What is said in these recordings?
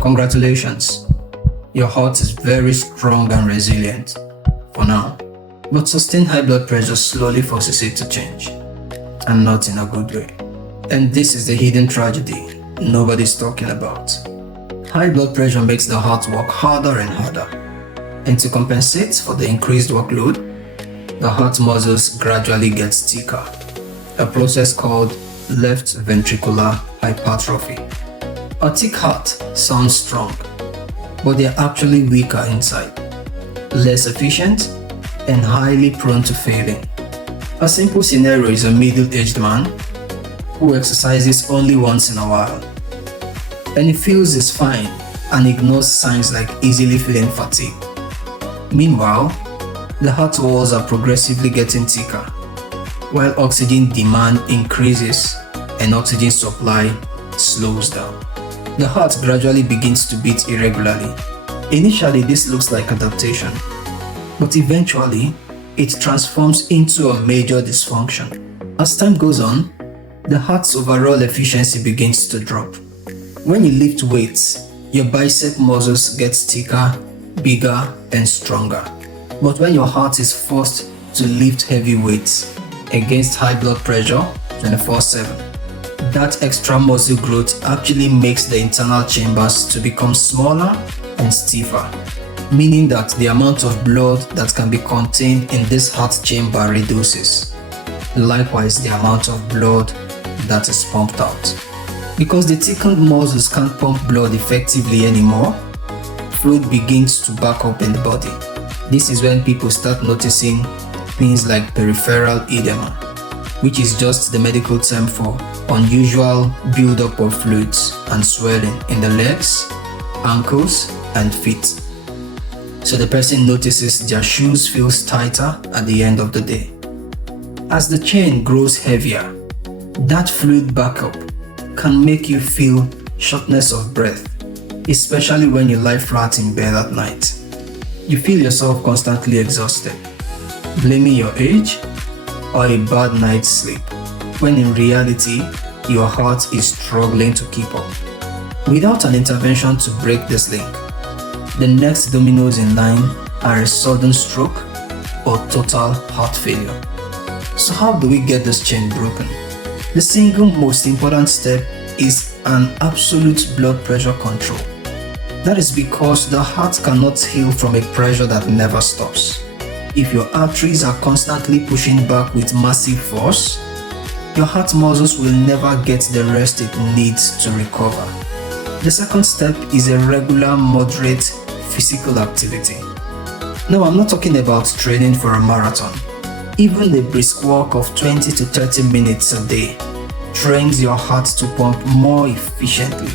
Congratulations, your heart is very strong and resilient for now, but sustained high blood pressure slowly forces it to change, and not in a good way. And this is the hidden tragedy nobody's talking about. High blood pressure makes the heart work harder and harder, and to compensate for the increased workload, the heart muscles gradually get thicker, a process called left ventricular hypertrophy. A thick heart sounds strong, but they are actually weaker inside, less efficient, and highly prone to failing. A simple scenario is a middle-aged man who exercises only once in a while, and he feels he's fine and ignores signs like easily feeling fatigue. Meanwhile, the heart walls are progressively getting thicker, while oxygen demand increases and oxygen supply slows down. The heart gradually begins to beat irregularly. Initially, this looks like adaptation, but eventually, it transforms into a major dysfunction. As time goes on, the heart's overall efficiency begins to drop. When you lift weights, your bicep muscles get thicker, bigger, and stronger. But when your heart is forced to lift heavy weights against high blood pressure 24/7, that extra muscle growth actually makes the internal chambers to become smaller and stiffer, meaning that the amount of blood that can be contained in this heart chamber reduces. Likewise, the amount of blood that is pumped out. Because the thickened muscles can't pump blood effectively anymore, fluid begins to back up in the body. This is when people start noticing things like peripheral edema, which is just the medical term for unusual buildup of fluids and swelling in the legs, ankles, and feet. So the person notices their shoes feels tighter at the end of the day. As the chain grows heavier, that fluid backup can make you feel shortness of breath, especially when you lie flat in bed at night. You feel yourself constantly exhausted, blaming your age or a bad night's sleep, when in reality, your heart is struggling to keep up. Without an intervention to break this link, the next dominoes in line are a sudden stroke or total heart failure. So how do we get this chain broken? The single most important step is an absolute blood pressure control. That is because the heart cannot heal from a pressure that never stops. If your arteries are constantly pushing back with massive force, your heart muscles will never get the rest it needs to recover. The second step is a regular, moderate physical activity. Now, I'm not talking about training for a marathon. Even a brisk walk of 20 to 30 minutes a day trains your heart to pump more efficiently,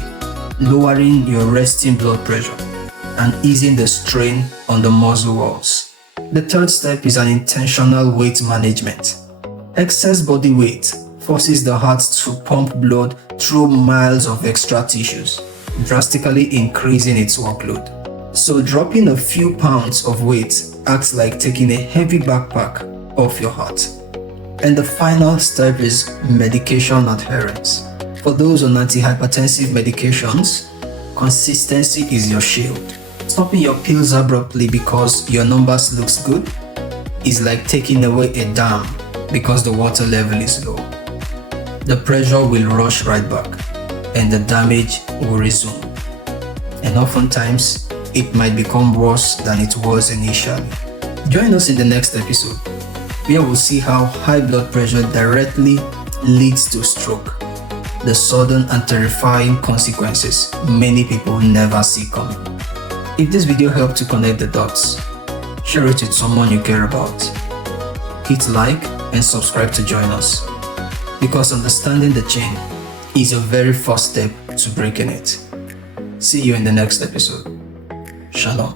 lowering your resting blood pressure and easing the strain on the muscle walls. The third step is an intentional weight management. Excess body weight forces the heart to pump blood through miles of extra tissues, drastically increasing its workload. So dropping a few pounds of weight acts like taking a heavy backpack off your heart. And the final step is medication adherence. For those on antihypertensive medications, consistency is your shield. Stopping your pills abruptly because your numbers looks good is like taking away a dam because the water level is low. The pressure will rush right back and the damage will resume. And oftentimes, it might become worse than it was initially. Join us in the next episode, where we'll see how high blood pressure directly leads to stroke, the sudden and terrifying consequences many people never see coming. If this video helped to connect the dots, share it with someone you care about. Hit like and subscribe to join us, because understanding the chain is your very first step to breaking it. See you in the next episode. Shalom.